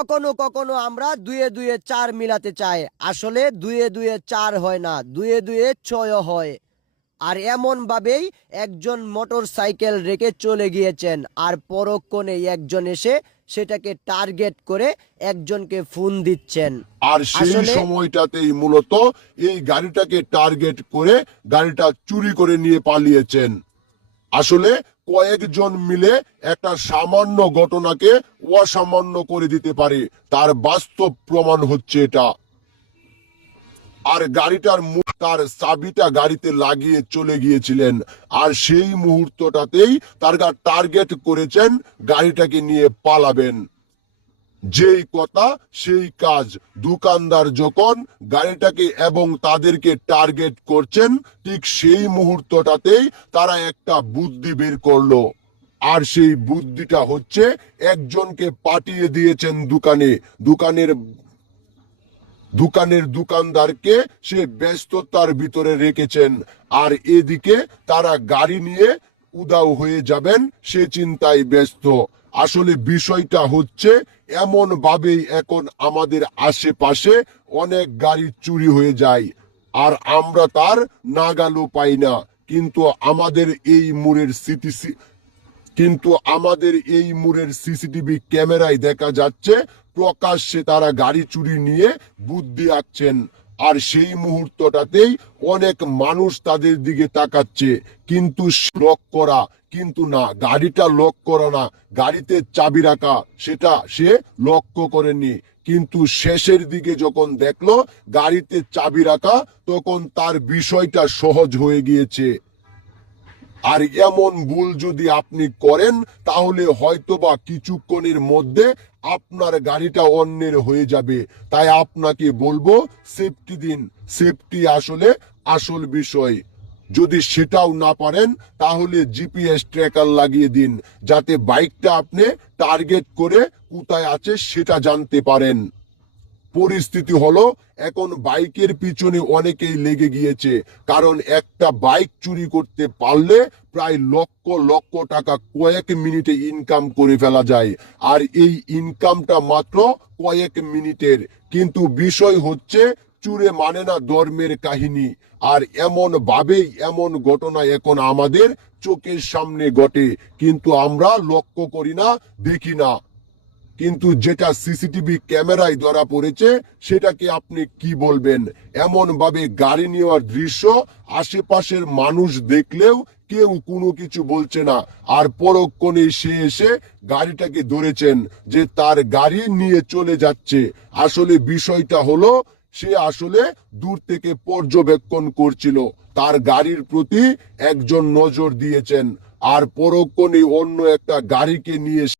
কখনো কখনো আমরা দুয়ে দুয়ে চার মিলাতে চাই। আসলে দুয়ে দুয়ে চার হয় না দুয়ে দুয়ে ছয় হয়। আর এমন ভাবেই একজন মোটর সাইকেল রেখে চলে গিয়েছেন আর পরক্ষণে একজন এসে সেটাকে টার্গেট করে একজনকে ফোন দিচ্ছেন। আর সেই সময়টাতেই মূলত এই গাড়িটাকে টার্গেট করে গাড়িটা চুরি করে নিয়ে পালিয়েছেন। আসলে কয়েকজন মিলে একটা সামান্য ঘটনাকে অসামান্য করে দিতে পারে। তার বাস্তব প্রমাণ হচ্ছে এটা। আর গাড়িটার তার চাবিটা গাড়িতে লাগিয়ে চলে গিয়েছিলেন। আর সেই মুহূর্তটাতেই তার টার্গেট করেছেন, গাড়িটাকে নিয়ে পালাবেন। যেই কথা, সেই কাজ। দোকানদার যখন গাড়িটাকে এবং তাদেরকে টার্গেট করছেন, ঠিক সেই মুহূর্তটাতেই তারা একটা বুদ্ধি বের করল। আর সেই বুদ্ধিটা হচ্ছে, একজনকে পাঠিয়ে দিয়েছেন দোকানে। দোকানের দোকানের দোকানদারকে সে ব্যস্ততার ভিতরে রেখেছেন। আর এদিকে তারা গাড়ি নিয়ে উদাও হয়ে যাবেন, সে চিন্তায় ব্যস্ত। আসলে বিষয়টা হচ্ছে এমন ভাবেই এখন আমাদের আশেপাশে অনেক গাড়ি চুরি হয়ে যায়, আর আমরা তার নাগালও পাই না। কিন্তু আমাদের এই মোড়ের স্মৃতি কিন্তু আমাদের এই মোড়ের সিসিটিভি ক্যামেরায় দেখা যাচ্ছে, প্রকাশ্যে তারা গাড়ি চুরি নিয়ে বুদ্ধি আঁকছেন। আর সেই মুহূর্তটাতেই অনেক মানুষ তাদের দিকে তাকাচ্ছে। কিন্তু লক করা, কিন্তু না, গাড়িটা লক করা না, গাড়িতে চাবি রাখা, সেটা সে লক্ষ্য করেনি। কিন্তু শেষের দিকে যখন দেখল, গাড়িতে চাবি রাখা, তখন তার বিষয়টা সহজ হয়ে গিয়েছে। আর এমন ভুল যদি আপনি করেন, তাহলে হয়তোবা কিছুক্ষণের মধ্যে আপনার গাড়িটা অন্যের হয়ে যাবে। তাই আপনাকে বলব সেফটি দিন। সেফটি আসলে আসল বিষয়। যদি সেটাও না পারেন, তাহলে জিপিএস ট্র্যাকার লাগিয়ে দিন, যাতে বাইকটা আপনি টার্গেট করে কোথায় আছে সেটা জানতে পারেন। পরিস্থিতি হলো, এখন বাইকের পিছনে অনেকেই লেগে গিয়েছে। কারণ একটা বাইক চুরি করতে পারলে প্রায় লক্ষ লক্ষ টাকা কয়েক মিনিটে ইনকাম করে ফেলা যায়। আর এই ইনকামটা মাত্র কয়েক মিনিটের। কিন্তু বিষয় হচ্ছে, চুরে মানে না ধর্মের কাহিনী। আর এমন ভাবেই এমন ঘটনা এখন আমাদের চোখের সামনে ঘটে। কিন্তু আমরা লক্ষ্য করি না, দেখি না। কিন্তু যেটা সিসিটিভি ক্যামেরায় ধরা পড়েছে, সেটাকে আপনি কি বলবেন? এমন ভাবে গাড়ি নেওয়ার দৃশ্য আশেপাশের মানুষ দেখলেও কেউ কোনো কিছু বলছে না। আর পরক্ষণে সে এসে গাড়িটাকে ধরেছেন যে তার গাড়ি নিয়ে চলে যাচ্ছে। আসলে বিষয়টা হলো, সে আসলে দূর থেকে পর্যবেক্ষণ করছিল। তার গাড়ির প্রতি একজন নজর দিয়েছেন। আর পরক্ষণে অন্য একটা গাড়িকে নিয়ে